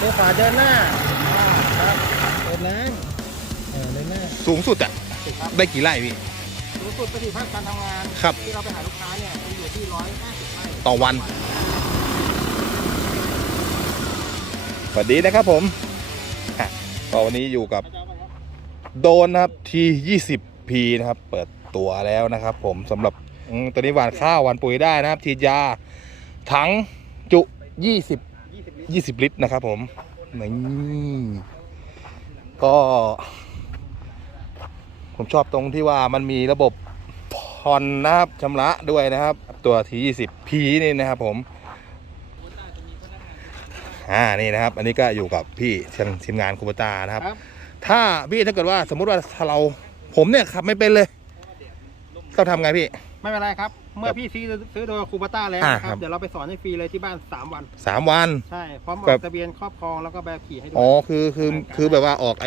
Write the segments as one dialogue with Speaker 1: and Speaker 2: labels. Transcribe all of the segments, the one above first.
Speaker 1: มือขวาเดินหน้าอ่าครับเดินแรงเออเดินหน้า
Speaker 2: สูงสุดอะ
Speaker 1: ถูกครับ
Speaker 2: ได้กี่ไร่พี่
Speaker 1: สูงสุดประสิทธิภาพการทำงาน
Speaker 2: ครับ
Speaker 1: ที่เราไปหาลูกค้าเนี่ยจะอยู่ที่ร้อยห้าสิบไร่
Speaker 2: ต่อวัน สวัสดีนะครับผมอะก็วันนี้อยู่กับ
Speaker 1: อาจารย์ว่าครับ
Speaker 2: โดนนะครับที 20 p นะครับ เปิดตัวแล้วนะครับ ผมสำหรับอืมตัวนี้หวานข้าวหวานปุ๋ยได้นะครับฉีดยาถังจุ 20
Speaker 1: ยี่สิบลิตร
Speaker 2: 20 ลิตรนะครับผมนี่ก็ ผมชอบตรงที่ว่ามันมีระบบผ่อนนะครับชำระด้วยนะครับ ตัวที 20 p นี่นะครับผมอ่านี่นะครับ อันนี้ก็อยู่กับพี่ทีมทีมงานคูปตานะครับ
Speaker 1: ครับ
Speaker 2: ถ้าพี่ถ้าเกิดว่าสมมุติว่าถ้าเราผมเนี่ยขับไม่เป็นเลยต้องทำไงพี่
Speaker 1: ไม่เป็นไรครับ เมื่อพี่ซื้อซื้อโดยคูปต้าแล้ว
Speaker 2: อ่า
Speaker 1: นะค
Speaker 2: ครั
Speaker 1: รับ บ เดี๋ยวเราไปสอนให้ฟรีเลยที่บ้าน 3 วัน
Speaker 2: สามวัน
Speaker 1: ใช่พร้อมอ
Speaker 2: แบ
Speaker 1: อบกทะเบียนครอบครองแล้วก็ใบขับขี่ให้ด้ว
Speaker 2: อ๋อยคือคือคือแบบว่าออกไอ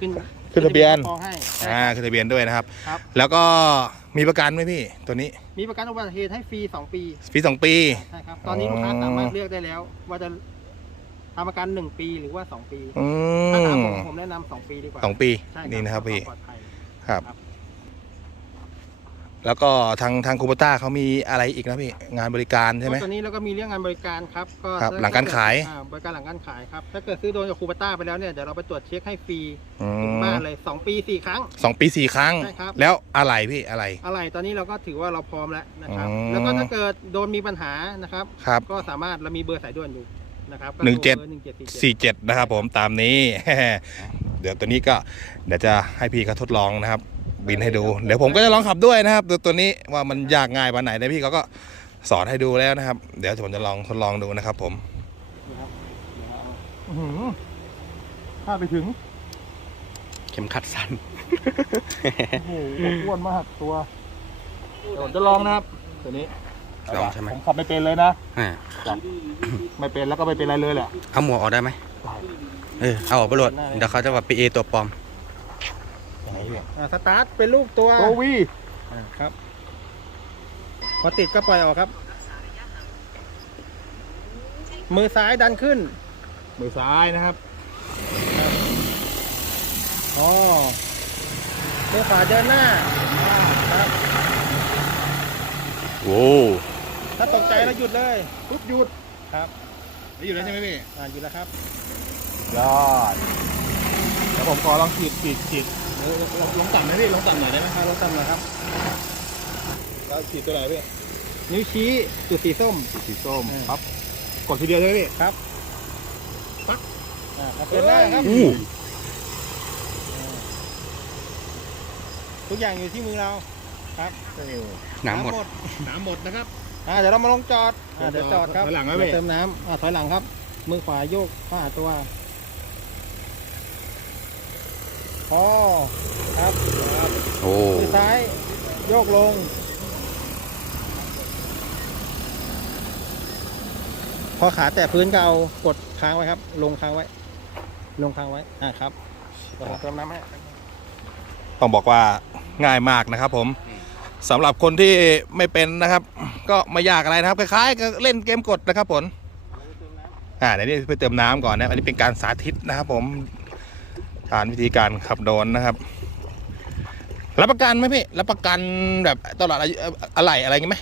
Speaker 1: ขึ้น
Speaker 2: ขึ้นทะเบียน
Speaker 1: ครอบครองให้ใช่
Speaker 2: อ่า
Speaker 1: ครับ
Speaker 2: คือทะเบียนด้วยนะครับ
Speaker 1: ครับ
Speaker 2: แล้วก็มีประกันไหมพี่ตัวนี้
Speaker 1: มีประกันอุบัติเหตุให้ฟรี 2 ปี
Speaker 2: ฟรีสองปี
Speaker 1: ใช่ครับตอนนี้
Speaker 2: อ๋อ
Speaker 1: ลูกค้าสามารถเลือกได้แล้ว ว่าจะทำประกัน 1 ปีหรือว่า 2 ปี
Speaker 2: อื
Speaker 1: ถ้าถาม
Speaker 2: ม
Speaker 1: ผมผมแนะนำ2ปีดีกว่า
Speaker 2: สองปี
Speaker 1: ใช่
Speaker 2: นี่นะครับพี่
Speaker 1: เพื่อวามปลอดภัย
Speaker 2: ครับ
Speaker 1: ครับ
Speaker 2: แล้วก็ทางทางคูปต้าเขามีอะไรอีกนะพี่ งานบริการใช่ไหม
Speaker 1: ตอนนี้เราก็มีเรื่องงานบริการครับก็
Speaker 2: ครับ
Speaker 1: ถ้
Speaker 2: หลังการขาย
Speaker 1: อ่บริการหลังการขายครับถ้าเกิดซื้อโดนกับคูปต้าไปแล้วเนี่ยเดี๋ยวเราไปตรวจเช็คให้ฟรี
Speaker 2: อื
Speaker 1: ถึง
Speaker 2: ม
Speaker 1: บ้านเลย2ปี4ครั้ง
Speaker 2: สองปีสี่ครั้ง
Speaker 1: ใช่ครับ
Speaker 2: แล้วอะไรพี่อะไร
Speaker 1: อะไรตอนนี้เราก็ถือว่าเราพร้อมแล้วนะครับ
Speaker 2: อืม
Speaker 1: แล้วก็ถ้าเกิดโดนมีปัญหานะครับ
Speaker 2: ครับ
Speaker 1: ก็สามารถเรามีเบอร์สายด่วนอยู่นะครับก็
Speaker 2: หนึ่งเจ็ด
Speaker 1: โทรบอร์หนึ่งเจ็ดสี่เจ็ด
Speaker 2: สี่เจ็ดนะครับผมตามนี้ เดี๋ยวตัวนี้ก็เดี๋ยวจะให้พี่เขาทดลองนะครับ บินให้ดู เดี๋ยวผมก็จะลองขับด้วยนะครับตัวตัวนี้ว่ามันยากง่ายปานไหนนะพี่เขาก็สอนให้ดูแล้วนะครับ เดี๋ยวผมจะลองทดลองดูนะครับ ผม
Speaker 1: นะครับเดี๋ยวเอาอื้อหือถ้าไปถึง
Speaker 3: เข็มขัดสั้น
Speaker 1: โอ้โหอ้วนมากตัวเดี๋ยวผมจะลองนะครับตัวนี้
Speaker 3: ลองใช่ไหม
Speaker 1: ผมขับไม่เป็นเลยนะ
Speaker 3: อ่า
Speaker 1: ไม่เป็นแล้วก็ไม่เป็นไรเลยแหละ
Speaker 3: เอาหมวกออกได้ไหมเออเอาออกไปโหลดเดี๋ยวเขาจะว่าปีเอตัวปลอม
Speaker 1: อ่าสตาร์ทเป็นลูกตัว
Speaker 2: โอวี
Speaker 1: อ่าครับ พอติดก็ปล่อยออกครับ มือซ้ายดันขึ้น
Speaker 2: มือซ้ายนะครับ
Speaker 1: อ๋อมือขวาเดินหน้าอ่าครับ
Speaker 3: โว้
Speaker 1: ถ้าตกใจแล้วหยุดเลยปุ๊บหยุดครับ
Speaker 2: นี่อยู่แล้วใช่ไหมพี่
Speaker 1: อ่าหยุดแล้วครับ
Speaker 2: ยอดเดี๋ ยวผมขอลองฉีดฉีดฉีดเออลงลงต่ำหน่อยพี่ลงต่ำหน่อยได้ไหม
Speaker 1: อ่าลงต่ำหน่อยครับ
Speaker 2: แล้วฉีดตัวไหนพี่
Speaker 1: นิ้วชี้จุดสีส้ม
Speaker 2: สีส้ม
Speaker 1: อืม
Speaker 2: ครับกดทีเดียวเลยพี่
Speaker 1: ครับปั๊บอ่าครับเดินได้ครับ
Speaker 3: อู้
Speaker 1: ทุกอย่างอยู่ที่มือเราครับ
Speaker 3: น้ำหมด
Speaker 2: น้ำหมดนะครับ
Speaker 1: อ่าเดี๋ยวเรามาลงจอดอ่าเดี๋ยวจอดครับ
Speaker 2: ถอยหลังไหม
Speaker 1: เดี๋ยว
Speaker 2: พี่
Speaker 1: เติมน้ำอ่าถอยหลังครับ มือขวาโยกขวาตัว พอครับ
Speaker 3: โอ้
Speaker 1: มือซ้ายโยกลง พอขาแตะพื้นก็เอากดค้างไว้ครับ ลงค้างไว้ ลงค้างไว้อ่าครับเดี๋ยวผมเติมน้ำให้
Speaker 2: ต้องบอกว่าง่ายมากนะครับ ผมสำหรับคนที่ไม่เป็นนะครับ ก็ไม่ยากอะไรนะครับคล้ายๆกับเล่นเกมกดนะครับผมอ่าเดี๋ยวนี้ไปเติมน้ำก่อนนะอันนี้เป็นการสาธิตนะครับผม ฐานวิธีการขับโดรนนะครับ รับประกันไหมพี่ รับประกันแบบตลอดอายุเอ่ออะไรอะไรอย่างงี้ไหม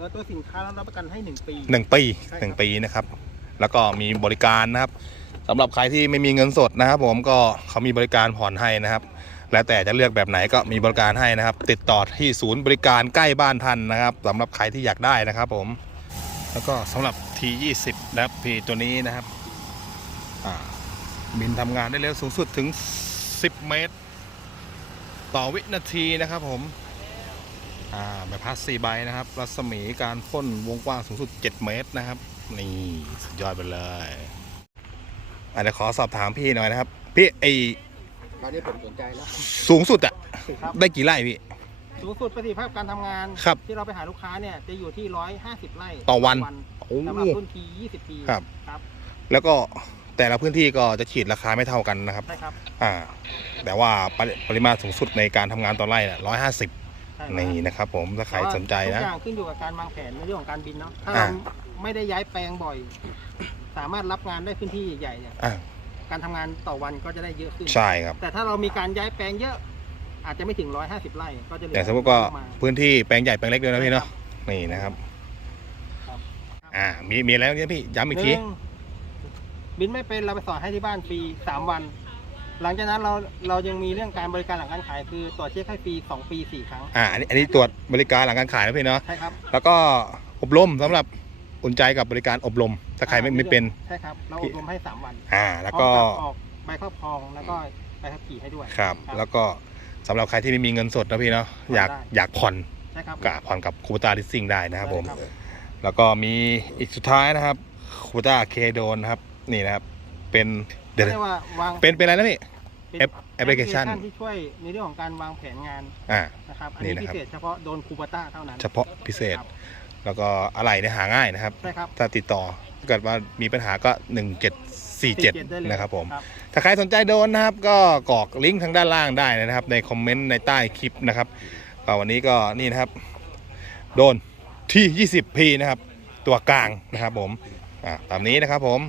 Speaker 1: แล้วตัวสินค้าเรารับประกันให้หนึ่งปี
Speaker 2: หนึ่งปี
Speaker 1: ใช่ครับ
Speaker 2: หนึ่งปีนะครับ แล้วก็มีบริการนะครับสำหรับใครที่ไม่มีเงินสดนะครับผมก็เขามีบริการผ่อนให้นะครับ แล้วแต่จะเลือกแบบไหนก็มีบริการให้นะครับ ติดต่อที่ศูนย์บริการใกล้บ้านท่านนะครับสำหรับใครที่อยากได้นะครับผมแล้วก็สำหรับ T20 นะครับพี่ตัวนี้นะครับอ่า บินทำงานได้เร็วสูงสุดถึง 10 เมตร ต่อวินาทีนะครับผมอ่าแบบพัสซีใบนะครับ รัศมีการพ่นวงกว้างสูงสุด 7 เมตรนะครับ นี่สุดยอดไปเลยอะเดี๋ยวขอสอบถามพี่หน่อยนะครับ พี่ไอ
Speaker 1: ตอนนี้ผมสนใจแล้ว
Speaker 2: สูงสุดอะ
Speaker 1: ครับ
Speaker 2: ได้กี่ไร่พี่
Speaker 1: สูงสุดประสิทธิภาพการทำงาน
Speaker 2: ครับ
Speaker 1: ที่เราไปหาลูกค้าเนี่ยจะอยู่ที่ 150 ไร่
Speaker 2: ต่อวันโอ้
Speaker 1: สำหรับรุ่นที20 ปี
Speaker 2: ครับ
Speaker 1: ครับ
Speaker 2: แล้วก็แต่ละพื้นที่ก็จะฉีดราคาไม่เท่ากันนะครับ
Speaker 1: ใช่ครับ
Speaker 2: อ่าแต่ว่าปริปริมาณสูงสุดในการทำงานต่อไร่ร้อยห้าสิบ
Speaker 1: ใช่ครับ
Speaker 2: นี่นะครับ ผมถ้าใครสนใจ
Speaker 1: ทุ
Speaker 2: นะ
Speaker 1: กอย่างขึ้นอยู่กับการวางแผนในเรื่องของการบินเนาะถ้า
Speaker 2: อ่า
Speaker 1: เราไม่ได้ย้ายแปลงบ่อยสสามารถรับงานได้พื้นที่ใหญ่ๆเนี่ย
Speaker 2: อ่า
Speaker 1: การทำงานต่อวันก็จะได้เยอะขึ้น
Speaker 2: ใช่ครับ
Speaker 1: แต่ถ้าเรามีการย้ายแปลงเยอะ อาจจะไม่ถึง 150 ไร่ก็จะเหลื
Speaker 2: แต่สมมติก็
Speaker 1: มา
Speaker 2: พื้นที่แปลงใหญ่แปลงเล็กด้วยนะพี่เนาะนี่นะครับ
Speaker 1: ครับ
Speaker 2: อ่ามีมีอะไรบ้างเนี่ยพี่ย้ำอีกที
Speaker 1: หนึ่ง บินไม่เป็นเราไปสอนให้ที่บ้านฟรีสามวัน หลังจากนั้นเราเรายังมีเรื่องการบริการหลังการขายคือตรวจเช็คให้ฟรีสองปีสี่ครั้ง
Speaker 2: อ่าอันนี้อันนี้ตรวจบริการหลังการขายนะพี่เนาะ
Speaker 1: ใช่ครับ
Speaker 2: แล้วก็อบรมสำหรับอุ่นใจกับบริการอบรมถ้าใครไม่ไม่เป็น
Speaker 1: ใช่ครับเราอบรมให้สามวัน
Speaker 2: อ่า แล้วก็
Speaker 1: พร้อมบออกใบครอบครองแล้วก็ใบขับขี่ให้ด้วย
Speaker 2: ครับ แล้วก็สำหรับใครที่ไม่มีเงินสดนะพี่เนาะ
Speaker 1: ผ่อน
Speaker 2: อยาก
Speaker 1: ได้
Speaker 2: อยากผ่อน
Speaker 1: ใช่ครับ
Speaker 2: ก็ผ่อนกับคูปต้าลิสซิ่งได้นะครับผม
Speaker 1: ใช่
Speaker 2: แล้วก็มีอีกสุดท้ายนะครับคูปต้าเคโดนนะครับ นี่นะครับ เป็นเดี๋ยว
Speaker 1: เรียกว่าวาง
Speaker 2: เป็นเป็นอะไรนะพี่
Speaker 1: เป็น
Speaker 2: แอปแอปพลิเคชัน
Speaker 1: ที่ช่วยในเรื่องของการวางแผนงาน
Speaker 2: อ่า
Speaker 1: นะครับอัน
Speaker 2: นี่
Speaker 1: นี้
Speaker 2: นะครับ
Speaker 1: พิเศษเฉพาะโดนคูปต้าเท่านั้น
Speaker 2: เฉพาะพิเศษ
Speaker 1: ครับ
Speaker 2: แล้วก็อะไรเนี่ยหาง่ายนะครับ
Speaker 1: ใช่ครับ
Speaker 2: ถ้าติดต่อถ้าเกิดว่ามีปัญหาก็ 1747
Speaker 1: ได้เลย
Speaker 2: นะครับผม
Speaker 1: ครับ
Speaker 2: ถ้าใครสนใจโดนนะครับ ก็กรอกลิงก์ทางด้านล่างได้นะครับ ในคอมเมนต์ในใต้คลิปนะครับก็วันนี้ก็นี่นะครับ โดนที่ 20p นะครับ ตัวกลางนะครับผมอ่าตามนี้นะครับผม